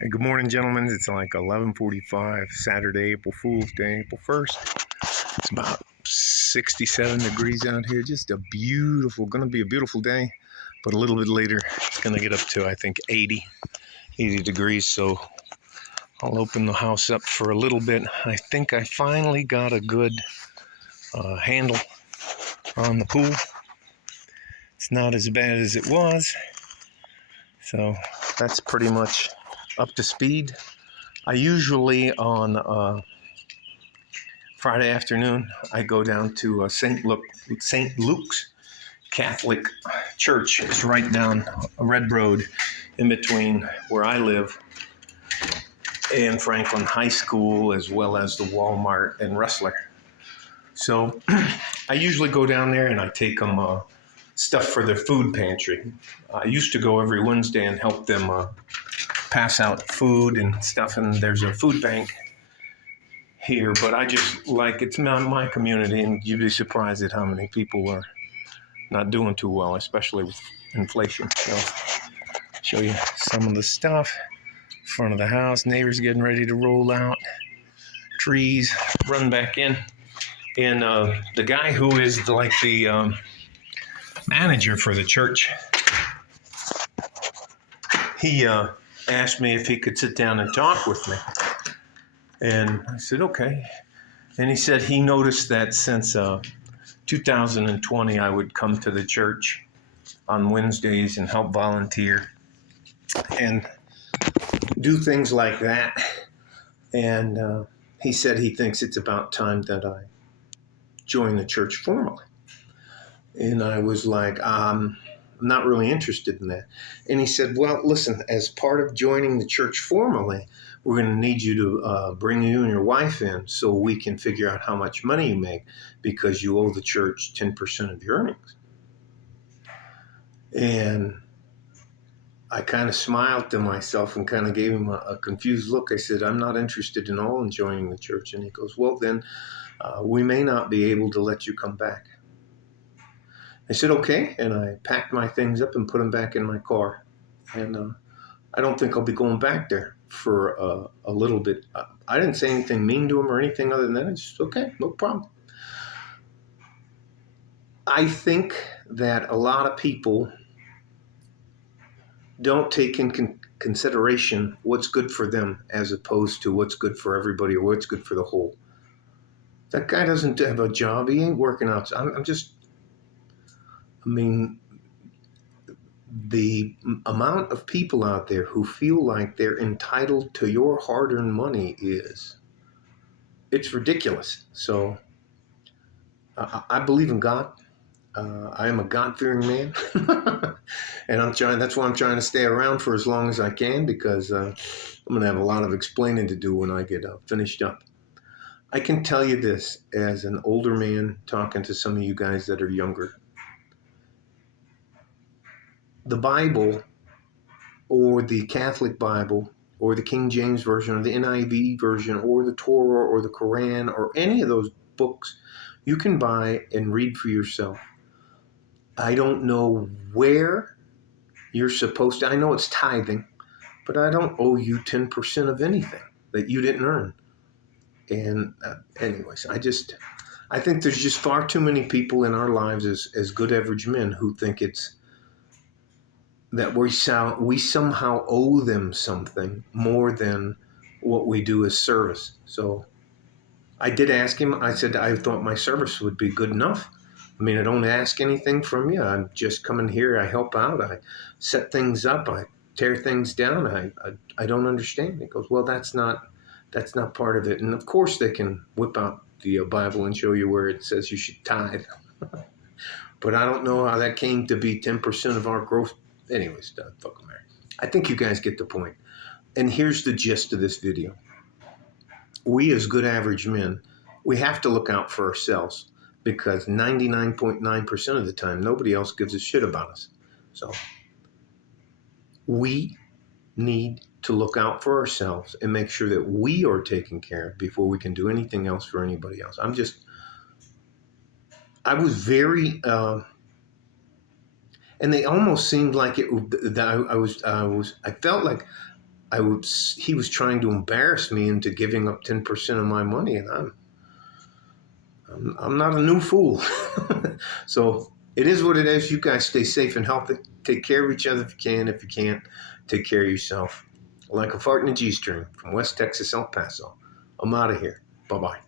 Hey, good morning, gentlemen. It's like 11:45, Saturday, April Fool's Day, April 1st. It's about 67 degrees out here. Just gonna be a beautiful day. But a little bit later, it's gonna get up to, I think, 80 degrees. So I'll open the house up for a little bit. I think I finally got a good handle on the pool. It's not as bad as it was. So that's pretty much up to speed. I usually on Friday afternoon, I go down to St. Luke's Catholic Church. It's right down a red road in between where I live and Franklin High School, as well as the Walmart and Rustler. So I usually go down there and I take them stuff for their food pantry. I used to go every Wednesday and help them pass out food and stuff, and there's a food bank here, but I just like, it's not my community, and you'd be surprised at how many people are not doing too well, especially with inflation. So show you some of the stuff. Front of the house, neighbors getting ready to roll out, trees, run back in. And the guy who is the manager for the church, he asked me if he could sit down and talk with me. And I said, okay. And he said he noticed that since 2020, I would come to the church on Wednesdays and help volunteer and do things like that. And he said he thinks it's about time that I join the church formally. And I was like, I'm not really interested in that. And he said, well, listen, as part of joining the church formally, we're going to need you to bring you and your wife in so we can figure out how much money you make, because you owe the church 10% of your earnings. And I kind of smiled to myself and kind of gave him a confused look. I said, I'm not interested at all in joining the church. And he goes, well, then we may not be able to let you come back. I said, okay. And I packed my things up and put them back in my car. And I don't think I'll be going back there for a little bit. I didn't say anything mean to him or anything other than that. I just, okay, no problem. I think that a lot of people don't take in consideration what's good for them as opposed to what's good for everybody or what's good for the whole. That guy doesn't have a job. He ain't working out. The amount of people out there who feel like they're entitled to your hard-earned money it's ridiculous. So I believe in God. I am a God-fearing man. And that's why I'm trying to stay around for as long as I can, because I'm going to have a lot of explaining to do when I get finished up. I can tell you this as an older man talking to some of you guys that are younger. The Bible, or the Catholic Bible, or the King James Version, or the NIV version, or the Torah, or the Quran, or any of those books, you can buy and read for yourself. I don't know where you're supposed to. I know it's tithing, but I don't owe you 10% of anything that you didn't earn. And anyways, I think there's just far too many people in our lives as good average men who think it's that we somehow owe them something more than what we do as service. So I did ask him. I said I thought my service would be good enough. I mean, I don't ask anything from you. I'm just coming here. I help out. I set things up. I tear things down. I don't understand. He goes, well, that's not part of it. And of course, they can whip out the Bible and show you where it says you should tithe. But I don't know how that came to be 10% of our growth. Anyways, fuck them there. I think you guys get the point. And here's the gist of this video. We as good average men, we have to look out for ourselves, because 99.9% of the time, nobody else gives a shit about us. So we need to look out for ourselves and make sure that we are taken care of before we can do anything else for anybody else. I was very, and they almost seemed like I felt like he was trying to embarrass me into giving up 10% of my money, and I'm not a new fool. So it is what it is. You guys stay safe and healthy. Take care of each other if you can. If you can't, take care of yourself. Like a fart in a G-string from West Texas, El Paso. I'm out of here. Bye-bye.